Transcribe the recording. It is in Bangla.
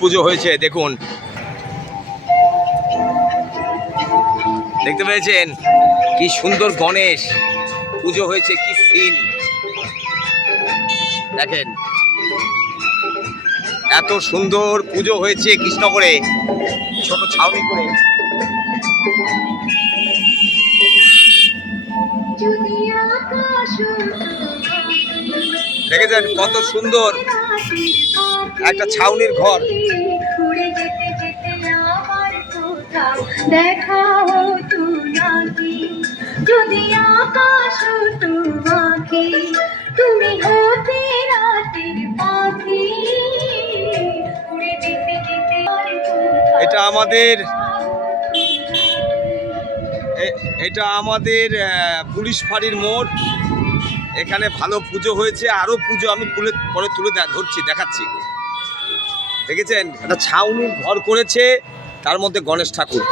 পুজো হয়েছে। দেখুন, দেখতে পেয়েছেন কি সুন্দর গণেশ পুজো হয়েছে, কি সিন দেখেন। এত সুন্দর পুজো হয়েছে কৃষ্ণনগরে, ছোট ছাউনি করে। দেখেছেন কত সুন্দর একটা ছাউনির ঘর। দেখা হতো নাকি যদি আকাশ তোমাকে, তুমি হতে রাতের পাখি উড়ে যেতে যেতে। এটা আমাদের পুলিশ ফাঁড়ির মোড়। এখানে ভালো পুজো হয়েছে, আরো পুজো আমি পরে তুলে ধরছি, দেখাচ্ছি। দেখেছেন একটা ছাউনির ঘর করেছে, তার মধ্যে গণেশ ঠাকুর।